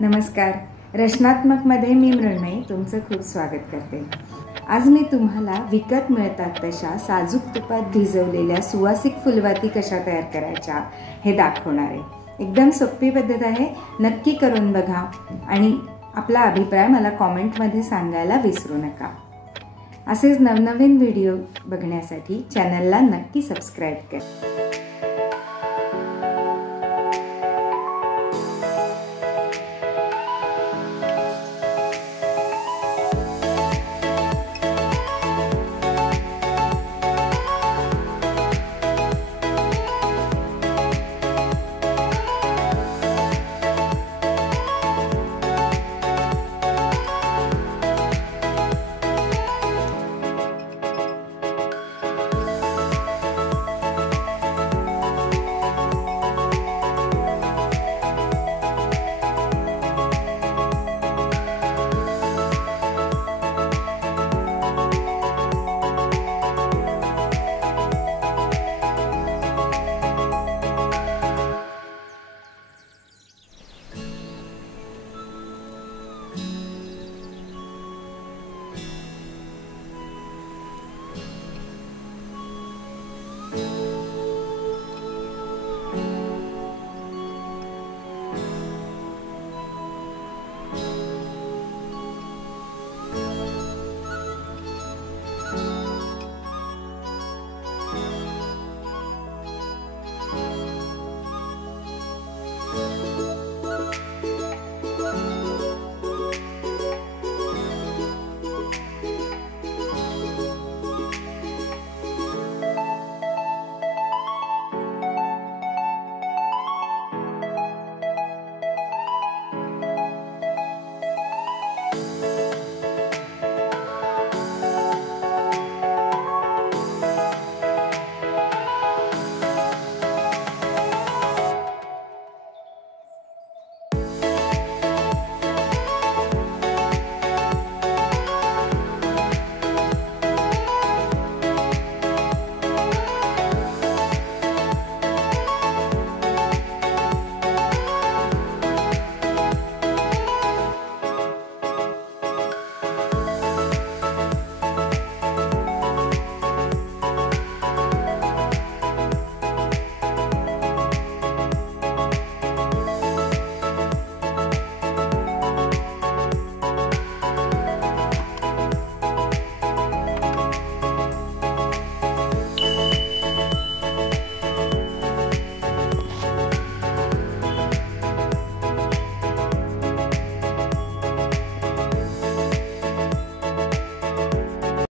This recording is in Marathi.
नमस्कार, रचनात्मकमध्ये मी मृण्मयी तुमचं खूप स्वागत करते। आज मी तुम्हाला विकत मिळतात तशा साजूक तुपात भिजवलेल्या सुवासिक फुलवाती कशा तयार करायच्या हे दाखवणार आहे। एकदम सोपी पद्धत आहे, नक्की करून बघा आणि आपला अभिप्राय मला कमेंटमध्ये सांगायला विसरू नका। असेच नवनवीन व्हिडिओ बघण्यासाठी चॅनलला नक्की सबस्क्राइब करा।